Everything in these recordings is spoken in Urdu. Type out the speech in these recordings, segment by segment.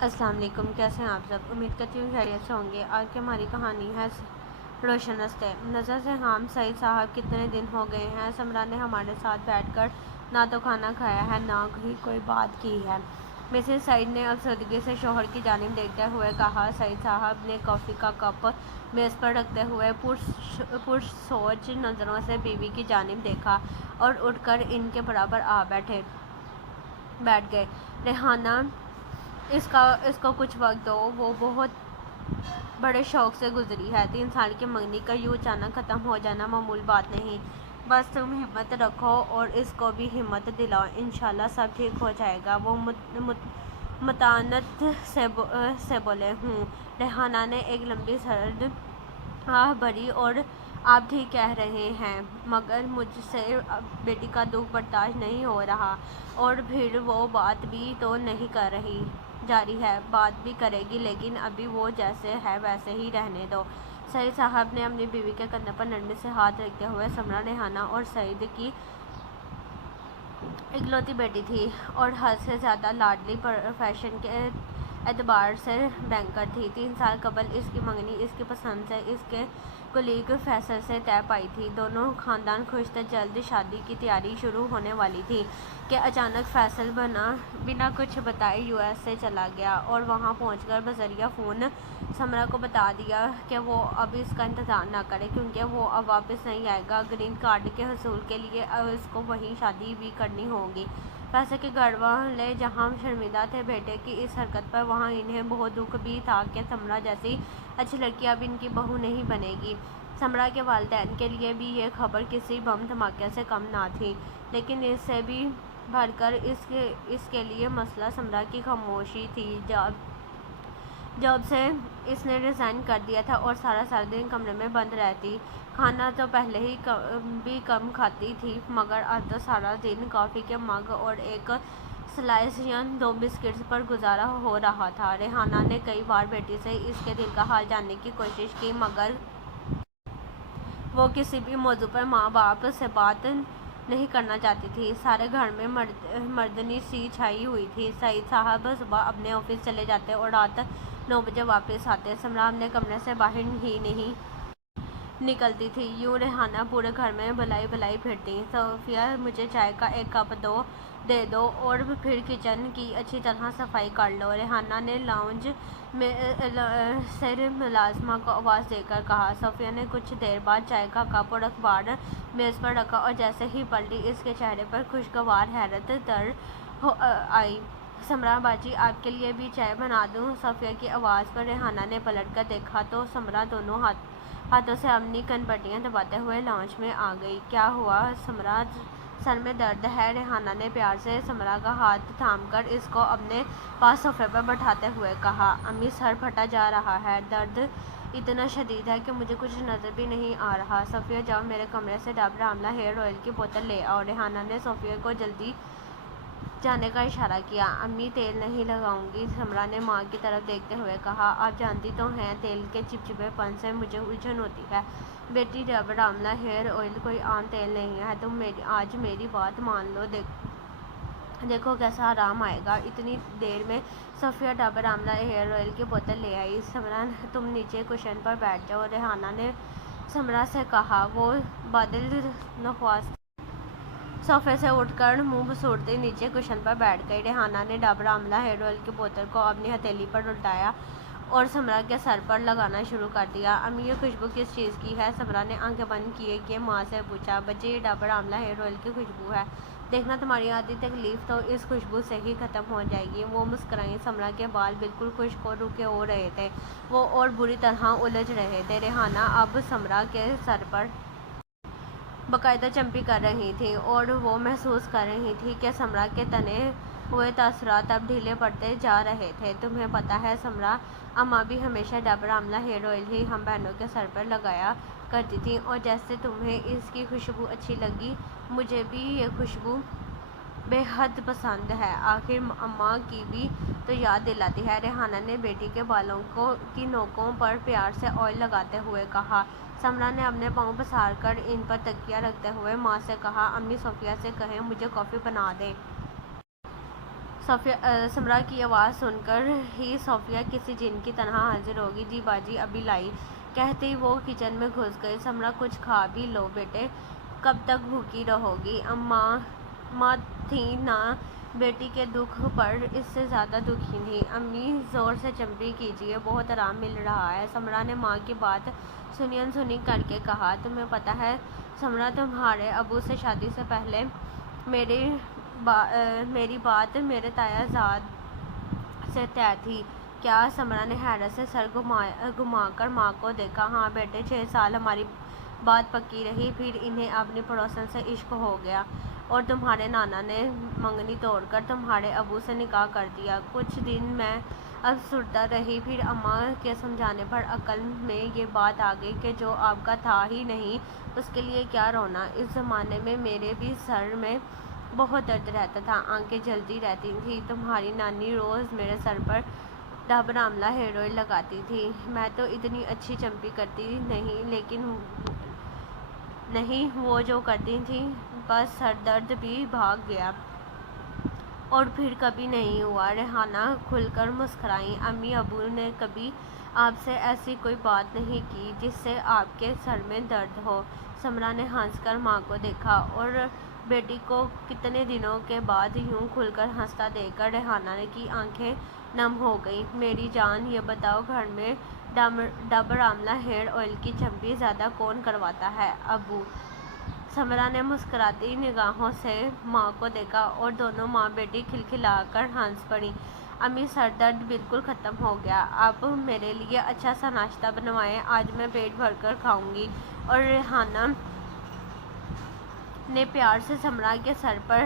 السلام علیکم، کیسے ہیں آپ سب؟ امید کرتی ہوں خیریت سے ہوں گے۔ آج کی ہماری کہانی ہے روشن رستے۔ نظر سے ہم سعید صاحب کتنے دن ہو گئے ہیں سمرا نے ہمارے ساتھ بیٹھ کر نہ تو کھانا کھایا ہے نہ ہی کوئی بات کی ہے، مسز سعید نے افسردگی سے شوہر کی جانب دیکھتے ہوئے کہا۔ سعید صاحب نے کافی کا کپ میز پر رکھتے ہوئے پرسوچ نظروں سے بیوی کی جانب دیکھا اور اٹھ کر ان کے برابر بیٹھ گئے۔ ریحانہ، اس کو کچھ وقت دو، وہ بہت بڑے شوق سے گزری ہے۔ 3 سال کی منگنی کا یوں اچانک ختم ہو جانا معمول بات نہیں۔ بس تم ہمت رکھو اور اس کو بھی ہمت دلاؤ، انشاءاللہ سب ٹھیک ہو جائے گا، وہ متانت سے بولے۔ ریحانہ نے ایک لمبی سرد آہ بھری، اور آپ ٹھیک کہہ رہے ہیں، مگر مجھ سے بیٹی کا دکھ برداشت نہیں ہو رہا، اور پھر وہ بات بھی تو نہیں کر رہی جاری ہے، بات بھی کرے گی، لیکن ابھی وہ جیسے ہے ویسے ہی رہنے دو۔ سعید صاحب نے اپنی بیوی کے کندھے پر نرمی سے ہاتھ رکھتے ہوئے سمرا ریحانہ اور سعید کی اکلوتی بیٹی تھی اور حد سے زیادہ لاڈلی، پروفیشن کے اعتبار سے بینکر تھی۔ 3 سال قبل اس کی منگنی اس کی پسند سے اس کے کولیگ فیصل سے طے پائی تھی۔ دونوں خاندان خوش تھے، جلد شادی کی تیاری شروع ہونے والی تھی کہ اچانک فیصل بنا کچھ بتائے US سے چلا گیا، اور وہاں پہنچ کر بذریعہ فون سمرا کو بتا دیا کہ وہ اب اس کا انتظار نہ کرے، کیونکہ وہ اب واپس نہیں آئے گا۔ گرین کارڈ کے حصول کے لیے اس کو وہیں شادی بھی کرنی ہوگی۔ فیصل کے گھر والے جہاں شرمندہ تھے بیٹے کی اس حرکت پر، وہاں انہیں بہت دکھ بھی تھا کہ سمرا جیسی اچھی لڑکی اب ان کی بہو نہیں بنے گی۔ سمرا کے والدین کے لیے بھی یہ خبر کسی بم دھماکے سے کم نہ تھی، لیکن اس سے بھی بڑھ کر اس کے لیے مسئلہ سمرا کی خاموشی تھی۔ جاب سے اس نے ریزائن کر دیا تھا اور سارا دن کمرے میں بند رہتی۔ کھانا تو پہلے ہی بھی کم کھاتی تھی، مگر اب تو سارا دن کافی کے مگ اور ایک سلائس یا 2 بسکٹس پر گزارا ہو رہا تھا۔ ریحانہ نے کئی بار بیٹی سے اس کے دل کا حال جاننے کی کوشش کی، مگر وہ کسی بھی موضوع پر ماں باپ سے بات نہیں کرنا چاہتی تھی۔ سارے گھر میں مردنی سی چھائی ہوئی تھی۔ سعید صاحب صبح اپنے آفس چلے جاتے اور رات 9 بجے واپس آتے۔ سمرا اپنے کمرے سے باہر ہی نہیں نکلتی تھی۔ یوں ریحانہ پورے گھر میں بلائی پھرتی۔ صوفیہ، مجھے چائے کا ایک کپ دے دو اور پھر کچن کی اچھی طرح صفائی کر لو، ریحانہ نے لاؤنج سے ملازمہ کو آواز دے کر کہا۔ صوفیہ نے کچھ دیر بعد چائے کا کپ اور اخبار میز پر رکھا، اور جیسے ہی پلٹی اس کے چہرے پر خوشگوار حیرت در آئی۔ سمرا باجی، آپ کے لیے بھی چائے بنا دوں؟ صوفیہ کی آواز پر ریحانہ نے پلٹ کر دیکھا تو سمرا دونوں ہاتھوں سے اپنی کن پٹیاں دباتے ہوئے لاؤنج میں آ گئی۔ کیا ہوا سمرا؟ سر میں درد ہے؟ ریحانہ نے پیار سے سمرا کا ہاتھ تھام کر اس کو اپنے پاس صوفے پر بٹھاتے ہوئے کہا۔ امی، سر پھٹا جا رہا ہے، درد اتنا شدید ہے کہ مجھے کچھ نظر بھی نہیں آ رہا۔ صوفیہ، جاؤ میرے کمرے سے ڈابر آملہ ہیئر آئل کی بوتل لے آؤ۔ ریحانہ نے صوفیہ کو جلدی جانے کا اشارہ کیا۔ امی، تیل نہیں لگاؤں گی، سمرا نے ماں کی طرف دیکھتے ہوئے کہا۔ آپ جانتی تو ہیں تیل کے چپچپے پن سے مجھے الجھن ہوتی ہے۔ بیٹی، ڈابر آملہ ہیئر آئل کوئی عام تیل نہیں ہے، تم آج میری بات مان لو، دیکھو کیسا آرام آئے گا۔ اتنی دیر میں صوفیہ ڈابر آملہ ہیئر آئل کی بوتل لے آئی۔ سمرا، تم نیچے کشن پر بیٹھ جاؤ، ریحانہ نے سمرا سے کہا۔ وہ بادل نخواست صوفے سے اٹھ کر منہ بسوڑتی نیچے کشن پر بیٹھ گئی۔ ریحانہ نے ڈابر آملہ ہیئر آئل کی بوتل کو اپنی ہتھیلی پر الٹایا اور سمرا کے سر پر لگانا شروع کر دیا۔ امی، یہ خوشبو کس چیز کی ہے؟ سمرا نے آنکھیں بند کیے ماں سے پوچھا۔ بچے، یہ ڈابر آملہ ہیئر آئل کی خوشبو ہے، دیکھنا تمہاری آدھی تکلیف تو اس خوشبو سے ہی ختم ہو جائے گی۔ وہ مسکرائیں۔ سمرا کے بال بالکل خشک اور روکھے ہو رہے تھے، وہ اور بری طرح الجھ رہے تھے۔ ریحانہ اب سمرا کے سر پر باقاعدہ چمپی کر رہی تھی، اور وہ محسوس کر رہی تھی کہ سمرا کے تنے ہوئے تاثرات اب ڈھیلے پڑتے جا رہے تھے۔ تمہیں پتہ ہے سمرا، اماں بھی ہمیشہ ڈابر آملہ ہیئر آئل ہی ہم بہنوں کے سر پر لگایا کرتی تھیں، اور جیسے تمہیں اس کی خوشبو اچھی لگی، مجھے بھی یہ خوشبو بے حد پسند ہے، آخر اماں کی بھی تو یاد دلاتی ہے، ریحانہ نے بیٹی کے بالوں کی نوکوں پر پیار سے آئل لگاتے ہوئے کہا۔ سمرا نے اپنے پاؤں پسار کر ان پر تکیہ رکھتے ہوئے ماں سے کہا۔ امی، صوفیہ سے کہیں مجھے کافی بنا دیں۔ سمرا کی آواز سن کر ہی صوفیہ کسی جن کی طرح حاضر ہوگی۔ جی باجی ابھی لائی، کہتے ہی وہ کچن میں گھس گئی۔ سمرا کچھ کھا بھی لو بیٹے، کب تک بھوکی رہو گی؟ ماں تھی نا، بیٹی کے دکھ پر اس سے زیادہ دکھی تھی۔ امی زور سے چمپی کیجیے، بہت آرام مل رہا ہے۔ سمرا نے ماں کی بات سنی انسنی کر کے کہا، تمہیں پتہ ہے سمرا، تمہارے ابو سے شادی سے پہلے میری بات میرے تایا زاد سے طے تھی کیا؟ سمرا نے حیرت سے سر گھما کر ماں کو دیکھا۔ ہاں بیٹے، 6 سال ہماری بات پکی رہی، پھر انہیں اپنی پڑوسن سے عشق ہو گیا اور تمہارے نانا نے منگنی توڑ کر تمہارے ابو سے نکاح کر دیا۔ کچھ دن میں افسردہ رہی، پھر اماں کے سمجھانے پر عقل میں یہ بات آ گئی کہ جو آپ کا تھا ہی نہیں اس کے لیے کیا رونا۔ اس زمانے میں میرے بھی سر میں بہت درد رہتا تھا، آنکھیں جلتی رہتی تھیں۔ تمہاری نانی روز میرے سر پر ڈابر آملہ ہیئر آئل لگاتی تھی۔ میں تو اتنی اچھی چمپی کرتی نہیں، لیکن نہیں، وہ جو کرتی تھی بس سر درد بھی بھاگ گیا اور پھر کبھی نہیں ہوا۔ ریحانہ کھل کر مسکرائیں، امی ابو نے کبھی آپ سے ایسی کوئی بات نہیں کی جس سے آپ کے سر میں درد ہو؟ سمرا نے ہنس کر ماں کو دیکھا اور بیٹی کو کتنے دنوں کے بعد یوں کھل کر ہنستا دیکھ کر ریحانہ کی آنکھیں نم ہو گئیں۔ میری جان، یہ بتاؤ گھر میں ڈابر آملہ ہیئر آئل کی چمپی زیادہ کون کرواتا ہے؟ ابو۔ سمرا نے مسکراتی نگاہوں سے ماں کو دیکھا اور دونوں ماں بیٹی کھلکھلا کر ہنس پڑیں۔ امی، سر درد بالکل ختم ہو گیا، آپ میرے لیے اچھا سا ناشتہ بنوائیں، آج میں پیٹ بھر کر کھاؤں گی۔ اور ریحانہ نے پیار سے سمرا کے سر پر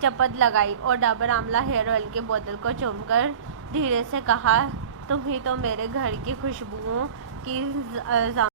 چپت لگائی اور ڈابر آملہ ہیئر آئل کی بوتل کو چوم کر دھیرے سے کہا، تم ہی تو میرے گھر کی خوشبوؤں کی ضامن